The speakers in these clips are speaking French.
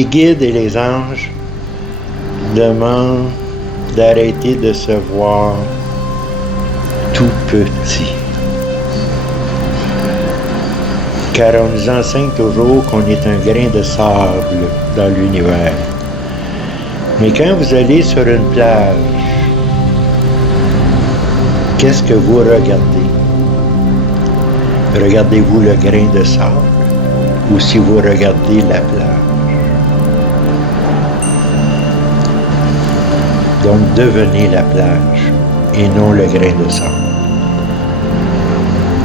Les guides et les anges demandent d'arrêter de se voir tout petit. Car on nous enseigne toujours qu'on est un grain de sable dans l'univers. Mais quand vous allez sur une plage, qu'est-ce que vous regardez? Regardez-vous le grain de sable ou si vous regardez la plage? Donc devenez la plage et non le grain de sable.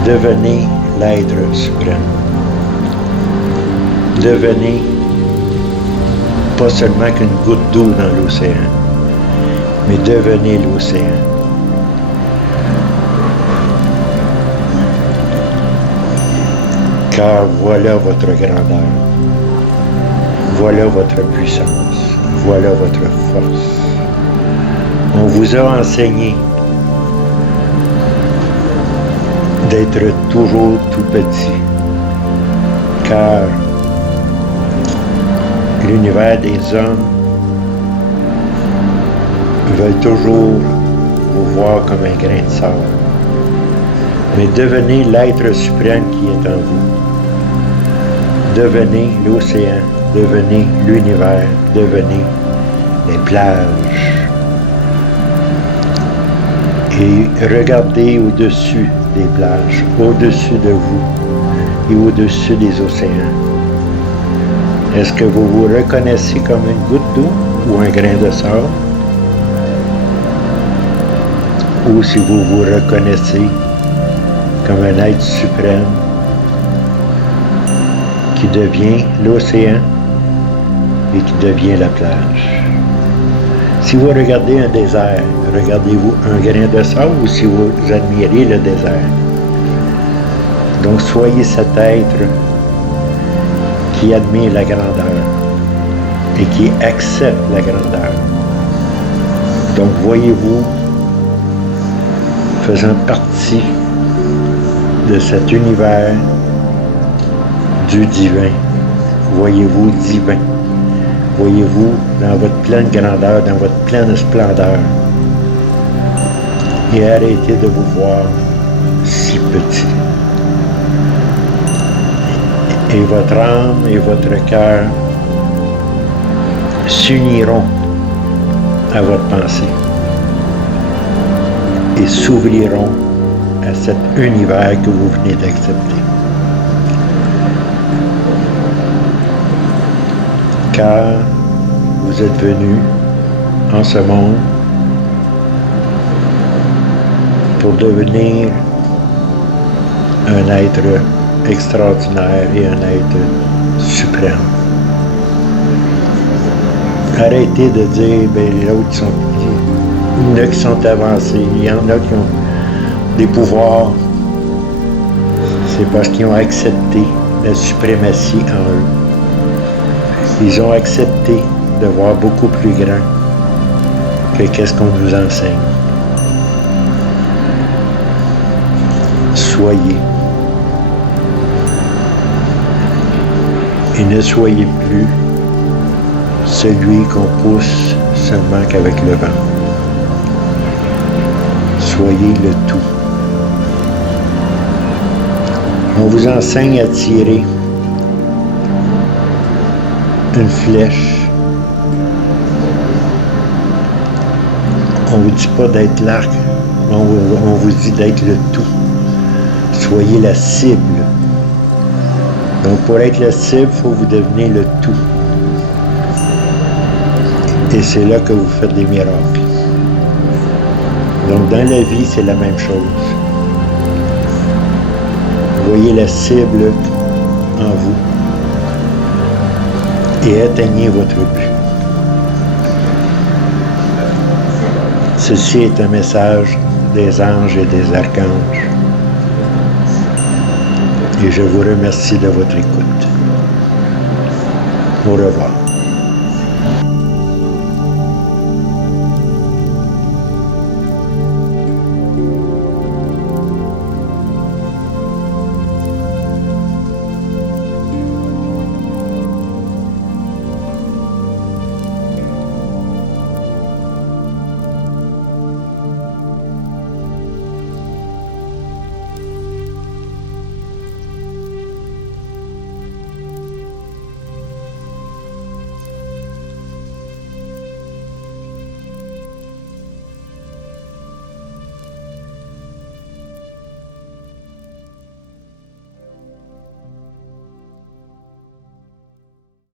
Devenez l'être suprême. Devenez pas seulement qu'une goutte d'eau dans l'océan, mais devenez l'océan. Car voilà votre grandeur, voilà votre puissance, voilà votre force. On vous a enseigné d'être toujours tout petit, car l'univers des hommes veut toujours vous voir comme un grain de sable. Mais devenez l'être suprême qui est en vous. Devenez l'océan, devenez l'univers, devenez les plages. Et regardez au-dessus des plages, au-dessus de vous et au-dessus des océans. Est-ce que vous vous reconnaissez comme une goutte d'eau ou un grain de sable? Ou si vous vous reconnaissez comme un être suprême qui devient l'océan et qui devient la plage. Si vous regardez un désert, regardez-vous un grain de sable ou si vous admirez le désert? Donc soyez cet être qui admire la grandeur et qui accepte la grandeur. Donc voyez-vous faisant partie de cet univers du divin. Voyez-vous divin. Voyez-vous dans votre pleine grandeur, dans votre pleine splendeur. Et arrêtez de vous voir si petit. Et votre âme et votre cœur s'uniront à votre pensée et s'ouvriront à cet univers que vous venez d'accepter. Car vous êtes venu en ce monde pour devenir un être extraordinaire et un être suprême. Arrêtez de dire, les autres il y en a qui sont avancés, il y en a qui ont des pouvoirs. C'est parce qu'ils ont accepté la suprématie en eux. Ils ont accepté de voir beaucoup plus grand que qu'est-ce qu'on nous enseigne. Soyez. Et ne soyez plus celui qu'on pousse seulement qu'avec le vent. Soyez le tout. On vous enseigne à tirer une flèche. On ne vous dit pas d'être l'arc, on vous dit d'être le tout. Soyez la cible. Donc pour être la cible, il faut que vous deveniez le tout. Et c'est là que vous faites des miracles. Donc dans la vie, c'est la même chose. Voyez la cible en vous et atteignez votre but. Ceci est un message des anges et des archanges. Et je vous remercie de votre écoute. Au revoir.